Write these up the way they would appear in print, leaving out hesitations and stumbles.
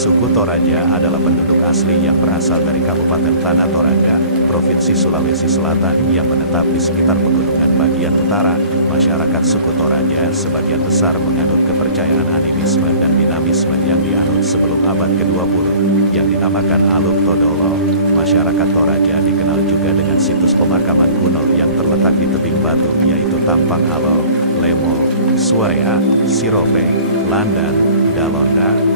Suku Toraja adalah penduduk asli yang berasal dari Kabupaten Tanah Toraja, Provinsi Sulawesi Selatan yang menetap di sekitar pegunungan bagian utara. Masyarakat suku Toraja sebagian besar menganut kepercayaan animisme dan dinamisme yang dianut sebelum abad ke-20, yang dinamakan Aluk Todolo. Masyarakat Toraja dikenal juga dengan situs pemakaman kuno yang terletak di tebing batu, yaitu Tampang Alo, Lemo, Suaya, Sirope, Landan, Dalonda.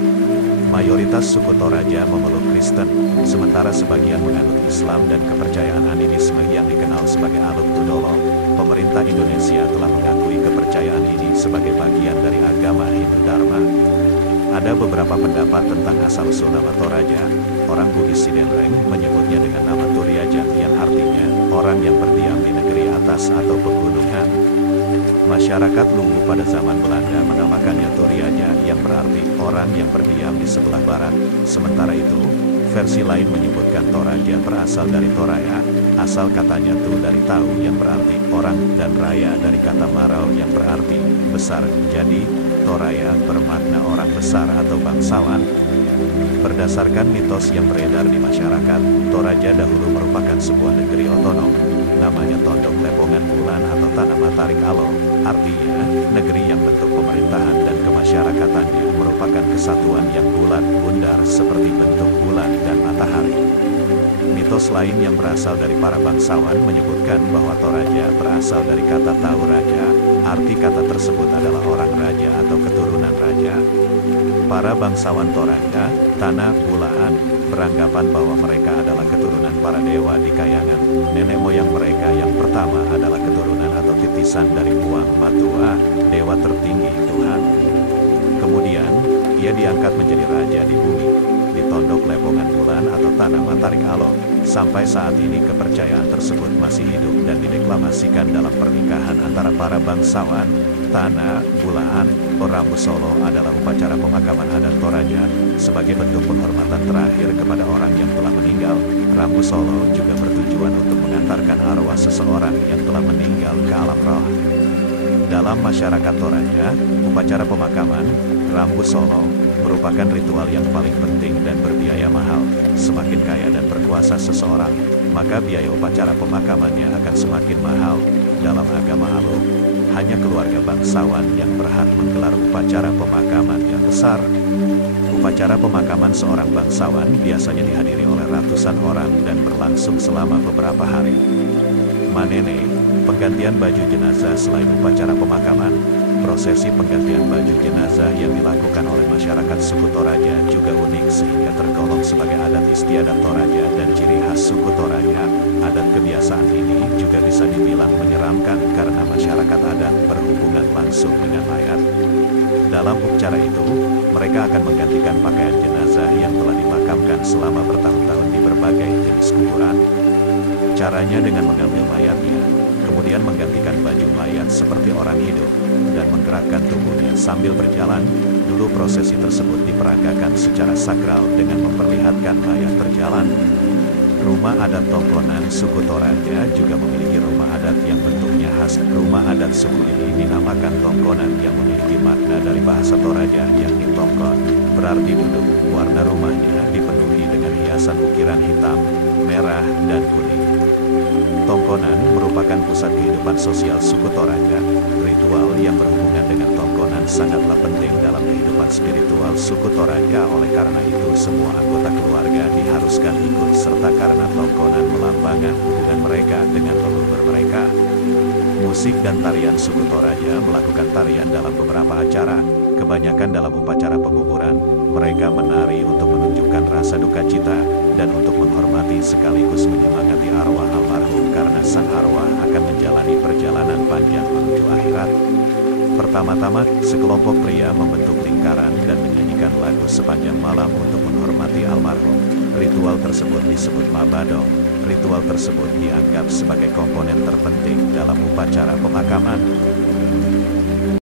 Mayoritas suku Toraja memeluk Kristen, sementara sebagian menganut Islam dan kepercayaan animisme yang dikenal sebagai Aluk Todolo. Pemerintah Indonesia telah mengakui kepercayaan ini sebagai bagian dari agama Hindu Dharma. Ada beberapa pendapat tentang asal-usul nama Toraja. Orang Bugis Sidenreng menyebutnya dengan nama Turiaja yang artinya orang yang berdiam di negeri atas atau pegunungan. Masyarakat Luwu pada zaman Belanda menamakannya Turiaja yang berarti orang yang berdiam di sebelah barat. Sementara itu, versi lain menyebutkan Toraja berasal dari Toraya, asal katanya Tu dari tahu yang berarti orang dan raya dari kata marau yang berarti besar. Jadi, Toraya bermakna orang besar atau bangsawan. Berdasarkan mitos yang beredar di masyarakat, Toraja dahulu merupakan sebuah negeri otonom. Namanya Tondok Lepongan Bulan atau Tanah Matarik Alo, artinya negeri yang bentuk pemerintahan dan kemasyarakatannya merupakan kesatuan yang bulat bundar seperti bentuk bulan dan matahari. Mitos lain yang berasal dari para bangsawan menyebutkan bahwa Toraja berasal dari kata Tau Raja. Arti kata tersebut adalah orang raja atau keturunan raja. Para bangsawan Toraja, Tanah Bulaan, beranggapan bahwa mereka adalah keturunan para dewa di Kayangan. Nenek moyang mereka yang pertama adalah keturunan atau titisan dari Puang Matua, dewa tertinggi Tuhan. Kemudian, ia diangkat menjadi raja di bumi, di Tondok Lepongan Bulan atau Tanah Matarik Alo. Sampai saat ini kepercayaan tersebut masih hidup dan dideklamasikan dalam pernikahan antara para bangsawan. Tanah Bulaan, Rambu Solo adalah upacara pemakaman adat Toraja. Sebagai bentuk penghormatan terakhir kepada orang yang telah meninggal, Rambu Solo juga bertujuan untuk mengantarkan arwah seseorang yang telah meninggal ke alam roh. Dalam masyarakat Toraja, upacara pemakaman, Rambu Solo, merupakan ritual yang paling penting dan berbiaya mahal. Semakin kaya dan berkuasa seseorang, maka biaya upacara pemakamannya akan semakin mahal. Dalam agama Aluk, hanya keluarga bangsawan yang berhak menggelar upacara pemakaman yang besar. Upacara pemakaman seorang bangsawan biasanya dihadiri oleh ratusan orang dan berlangsung selama beberapa hari. Manene, penggantian baju jenazah. Selain upacara pemakaman, prosesi penggantian baju jenazah yang dilakukan oleh masyarakat suku Toraja juga unik sehingga tergolong sebagai adat istiadat Toraja dan ciri khas suku Toraja. Adat kebiasaan ini juga bisa dibilang menyeramkan karena masyarakat adat berhubungan langsung dengan mayat. Dalam upacara itu, mereka akan menggantikan pakaian jenazah yang telah dimakamkan selama bertahun-tahun di berbagai jenis kuburan. Caranya dengan mengambil mayatnya, kemudian menggantikan baju mayat seperti orang hidup, dan menggerakkan tubuhnya sambil berjalan. Dulu prosesi tersebut diperagakan secara sakral dengan memperlihatkan mayat berjalan. Rumah adat Tongkonan suku Toraja juga memiliki rumah adat yang bentuknya khas. Rumah adat suku ini dinamakan Tongkonan yang memiliki makna dari bahasa Toraja yakni tongkon, berarti duduk. Warna rumahnya dipenuhi dengan hiasan ukiran hitam, merah, dan kuning. Tongkonan merupakan pusat kehidupan sosial suku Toraja. Ritual yang berhubungan dengan Tongkonan sangatlah penting dalam kehidupan spiritual suku Toraja. Oleh karena itu, semua anggota keluarga diharuskan ikut serta karena Tongkonan melambangkan hubungan mereka dengan leluhur mereka. Musik dan tarian suku Toraja melakukan tarian dalam beberapa acara, kebanyakan dalam upacara penguburan. Mereka menari untuk menunjukkan rasa duka cita dan untuk menghormati sekaligus menyemangati arwah almarhum karena sang arwah akan menjalani perjalanan panjang menuju akhirat. Pertama-tama, sekelompok pria membentuk lingkaran dan menyanyikan lagu sepanjang malam untuk menghormati almarhum. Ritual tersebut disebut Mabadong. Ritual tersebut dianggap sebagai komponen terpenting dalam upacara pemakaman.